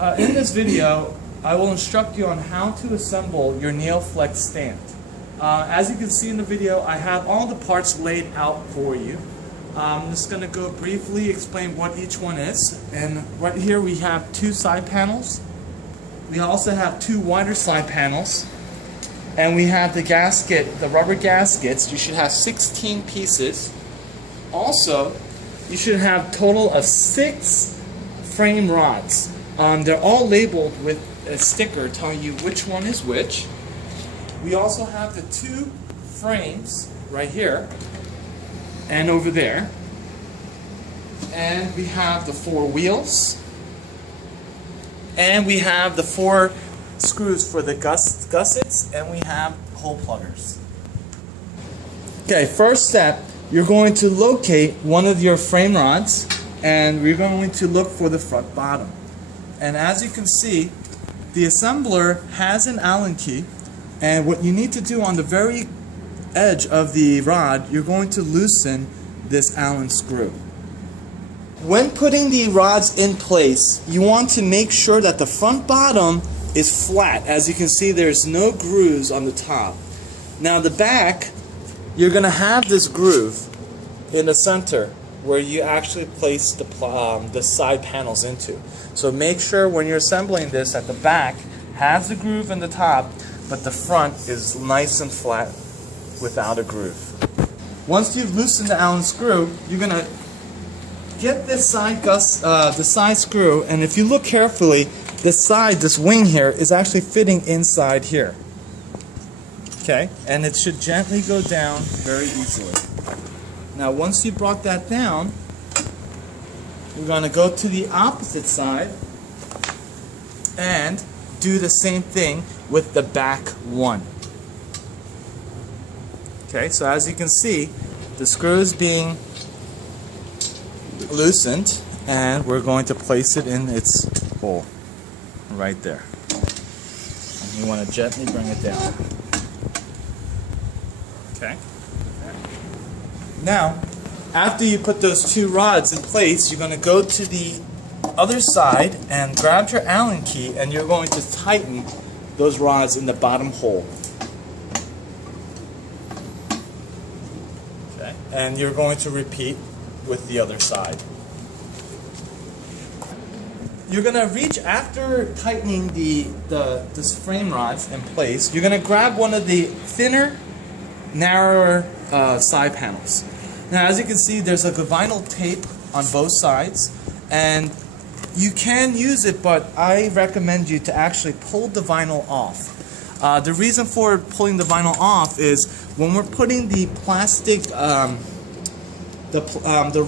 In this video, I will instruct you on how to assemble your Neoflex stand. As you can see in the video, I have all the parts laid out for you. I'm just going to go briefly explain what each one is. And right here we have two side panels. We also have two wider side panels. And we have the gasket, the rubber gaskets. You should have 16 pieces. Also, you should have a total of 6 frame rods. They're all labeled with a sticker telling you which one is which. We also have the 2 frames right here and over there. And we have the 4 wheels. And we have the 4 screws for the gussets, and we have hole pluggers. Okay, first step, you're going to locate one of your frame rods, and we're going to look for the front bottom. And as you can see, the assembler has an Allen key, and what you need to do on the very edge of the rod, you're going to loosen this Allen screw. When putting the rods in place, you want to make sure that the front bottom is flat. As you can see, there's no grooves on the top. Now the back, you're going to have this groove in the center where you actually place the side panels into. So make sure when you're assembling this that the back has the groove in the top, but the front is nice and flat without a groove. Once you've loosened the Allen screw, you're going to get this side screw, and if you look carefully, this wing here is actually fitting inside here. Okay, and it should gently go down very easily. Now once you brought that down, we're going to go to the opposite side and do the same thing with the back one. Okay, so as you can see, the screw is being loosened, and we're going to place it in its hole right there. And you want to gently bring it down. Okay. Now, after you put those 2 rods in place, you're going to go to the other side and grab your Allen key, and you're going to tighten those rods in the bottom hole. Okay. And you're going to repeat with the other side. You're going to reach, after tightening this frame rods in place, you're going to grab one of the thinner, narrower side panels. Now as you can see, there's a vinyl tape on both sides, and you can use it, but I recommend you to actually pull the vinyl off. The reason for pulling the vinyl off is when we're putting the plastic, the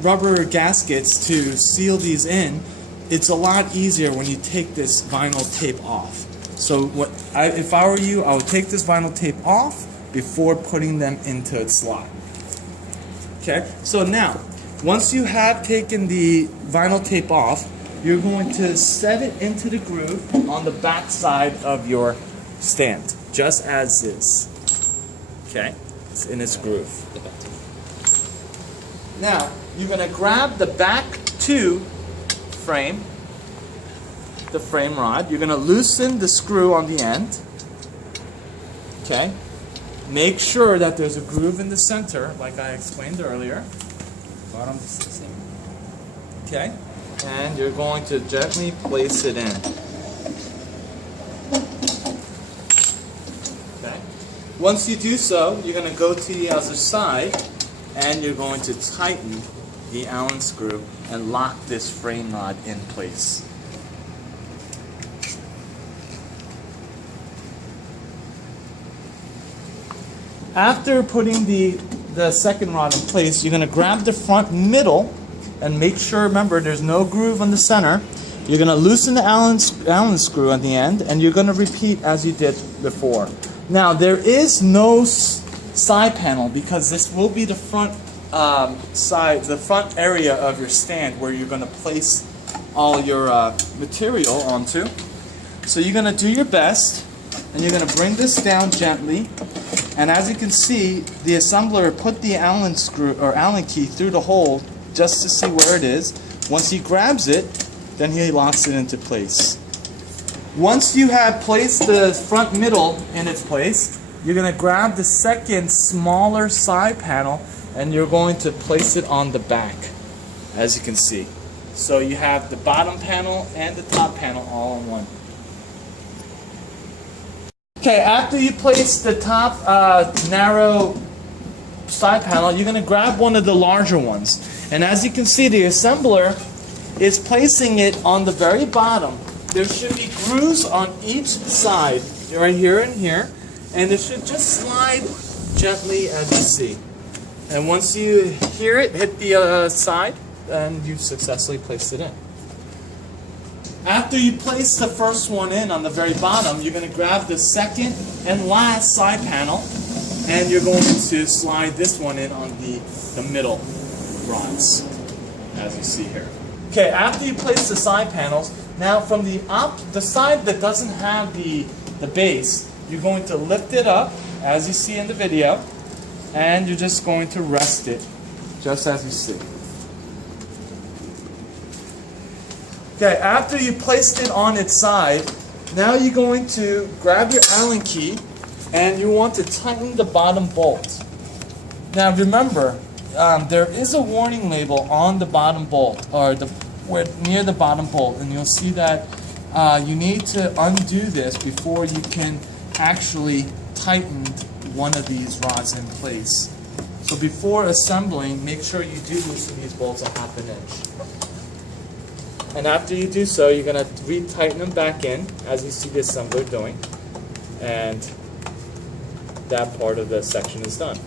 rubber gaskets to seal these in, it's a lot easier when you take this vinyl tape off. So if I were you, I would take this vinyl tape off before putting them into its slot. Okay, so now, once you have taken the vinyl tape off, you're going to set it into the groove on the back side of your stand, just as is. Okay, it's in its groove. Now, you're going to grab the back 2 frame, the frame rod. You're going to loosen the screw on the end. Okay, make sure that there's a groove in the center, like I explained earlier. Bottom's the same. Okay, and you're going to gently place it in. Okay, once you do so, you're going to go to the other side, and you're going to tighten the Allen screw and lock this frame rod in place. After putting the second rod in place, you're going to grab the front middle and make sure, remember, there's no groove on the center. You're going to loosen the Allen screw at the end, and you're going to repeat as you did before. Now, there is no side panel because this will be the front the front area of your stand where you're going to place all your material onto. So you're going to do your best, and you're going to bring this down gently. And as you can see, the assembler put the Allen screw or Allen key through the hole just to see where it is. Once he grabs it, then he locks it into place. Once you have placed the front middle in its place, you're going to grab the second smaller side panel and you're going to place it on the back, as you can see. So you have the bottom panel and the top panel all in one. Okay, after you place the top narrow side panel, you're going to grab one of the larger ones. And as you can see, the assembler is placing it on the very bottom. There should be grooves on each side, right here and here, and it should just slide gently, as you see. And once you hear it hit the side, then you've successfully placed it in. After you place the first one in on the very bottom, you're going to grab the second and last side panel, and you're going to slide this one in on the middle rods, as you see here. Okay, after you place the side panels, now from the side that doesn't have the base, you're going to lift it up, as you see in the video, and you're just going to rest it, just as you see. Okay, after you placed it on its side, now you're going to grab your Allen key and you want to tighten the bottom bolt. Now remember, there is a warning label on the bottom bolt, or near the bottom bolt, and you'll see that you need to undo this before you can actually tighten one of these rods in place. So before assembling, make sure you do loosen these bolts a ½ inch. And after you do so, you're going to re-tighten them back in, as you see the assembler doing, and that part of the section is done.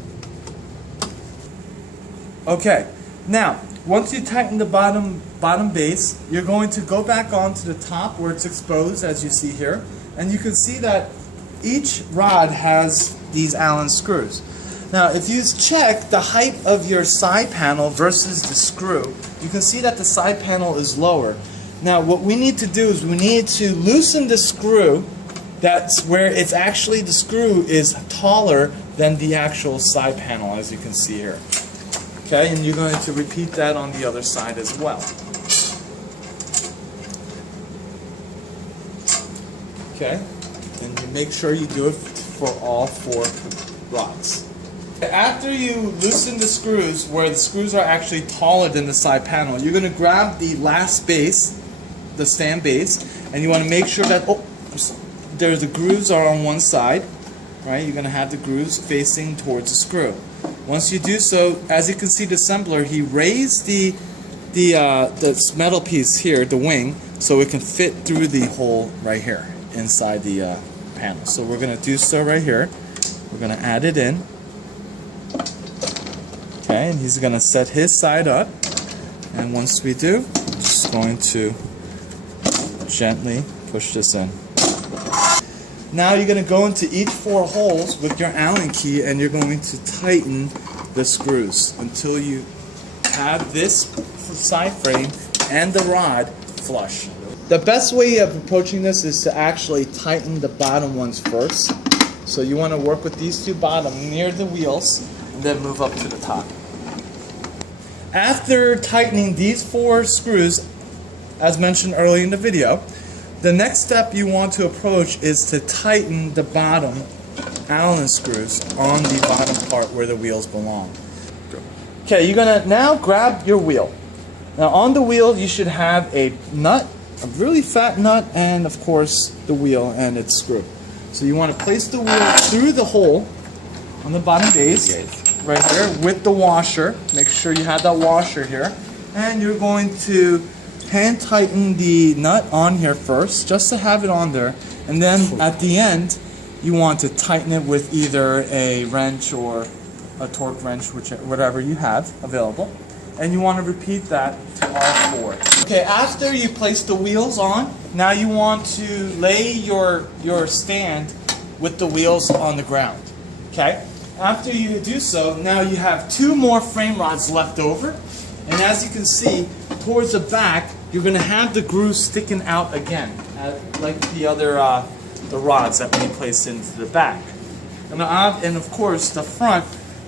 Okay, now once you tighten the bottom base, you're going to go back onto the top where it's exposed, as you see here, and you can see that each rod has these Allen screws. Now if you check the height of your side panel versus the screw, you can see that the side panel is lower. Now what we need to do is we need to loosen the screw. That's where it's actually, the screw is taller than the actual side panel, as you can see here. Okay, and you're going to repeat that on the other side as well. Okay, and you make sure you do it for all 4 rods. After you loosen the screws, where the screws are actually taller than the side panel, you're going to grab the last base, the stand base, and you want to make sure that the grooves are on one side, right? You're going to have the grooves facing towards the screw. Once you do so, as you can see the assembler, he raised the metal piece here, the wing, so it can fit through the hole right here inside the panel. So we're going to do so right here. We're going to add it in. Okay, and he's going to set his side up. And once we do, just going to gently push this in. Now you're going to go into each 4 holes with your Allen key and you're going to tighten the screws until you have this side frame and the rod flush. The best way of approaching this is to actually tighten the bottom ones first. So you want to work with these 2 bottom near the wheels and then move up to the top. After tightening these 4 screws, as mentioned earlier in the video, the next step you want to approach is to tighten the bottom Allen screws on the bottom part where the wheels belong. Okay, you're going to now grab your wheel. Now on the wheel you should have a nut, a really fat nut, and of course the wheel and its screw. So you want to place the wheel through the hole on the bottom base, right here, with the washer. Make sure you have that washer here. And you're going to hand tighten the nut on here first, just to have it on there, and then at the end you want to tighten it with either a wrench or a torque wrench, whatever you have available, and you want to repeat that to all 4. Okay, after you place the wheels on, now you want to lay your stand with the wheels on the ground. Okay, after you do so, now you have 2 more frame rods left over, and as you can see towards the back, you're going to have the grooves sticking out again, like the other the rods that we placed into the back. And of course, the front,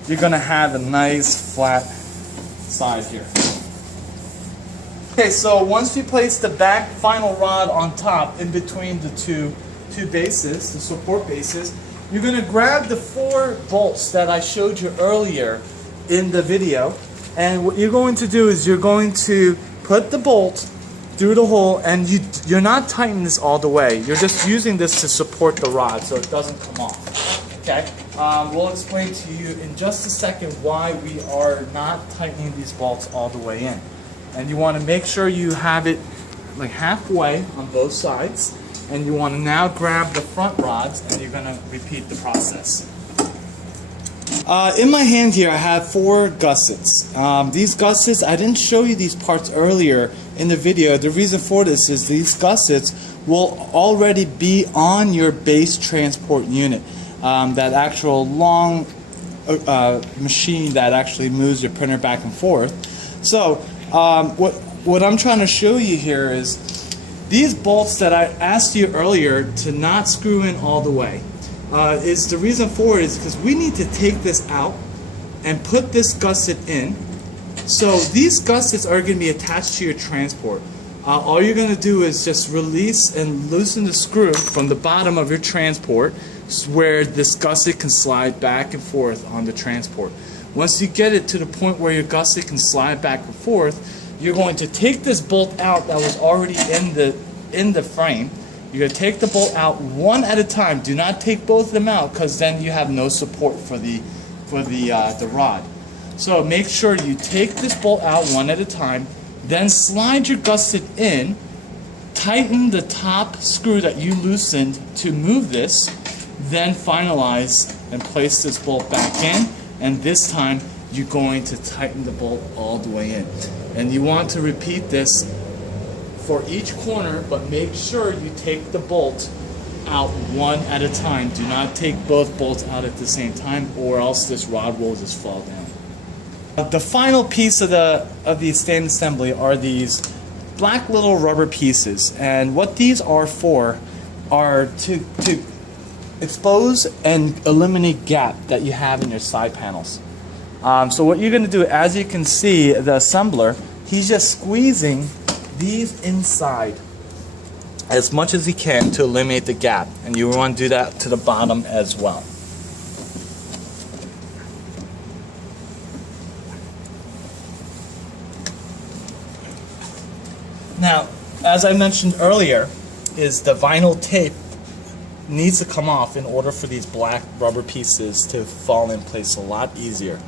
you're going to have a nice flat side here. Okay, so once you place the back final rod on top in between the two bases, the support bases, you're going to grab the 4 bolts that I showed you earlier in the video, and what you're going to do is you're going to put the bolt through the hole, and you're not tightening this all the way. You're just using this to support the rod so it doesn't come off. Okay? We'll explain to you in just a second why we are not tightening these bolts all the way in. And you want to make sure you have it like halfway on both sides. And you want to now grab the front rods, and you're going to repeat the process. In my hand here I have 4 gussets. These gussets, I didn't show you these parts earlier in the video. The reason for this is these gussets will already be on your base transport unit. That actual long machine that actually moves your printer back and forth. So what I'm trying to show you here is these bolts that I asked you earlier to not screw in all the way. Is the reason for it is because we need to take this out and put this gusset in. So these gussets are going to be attached to your transport. All you're going to do is just release and loosen the screw from the bottom of your transport where this gusset can slide back and forth on the transport. Once you get it to the point where your gusset can slide back and forth, you're going to take this bolt out that was already in the frame. You're going to take the bolt out one at a time. Do not take both of them out, because then you have no support for the rod. So make sure you take this bolt out one at a time, then slide your gusset in, tighten the top screw that you loosened to move this, then finalize and place this bolt back in, and this time you're going to tighten the bolt all the way in. And you want to repeat this for each corner, but make sure you take the bolt out one at a time. Do not take both bolts out at the same time, or else this rod will just fall down. The final piece of the stand assembly are these black little rubber pieces, and what these are for are to expose and eliminate gap that you have in your side panels. So what you're going to do, as you can see, the assembler, he's just squeezing these inside as much as he can to eliminate the gap, and you want to do that to the bottom as well. Now, as I mentioned earlier, is the vinyl tape needs to come off in order for these black rubber pieces to fall in place a lot easier.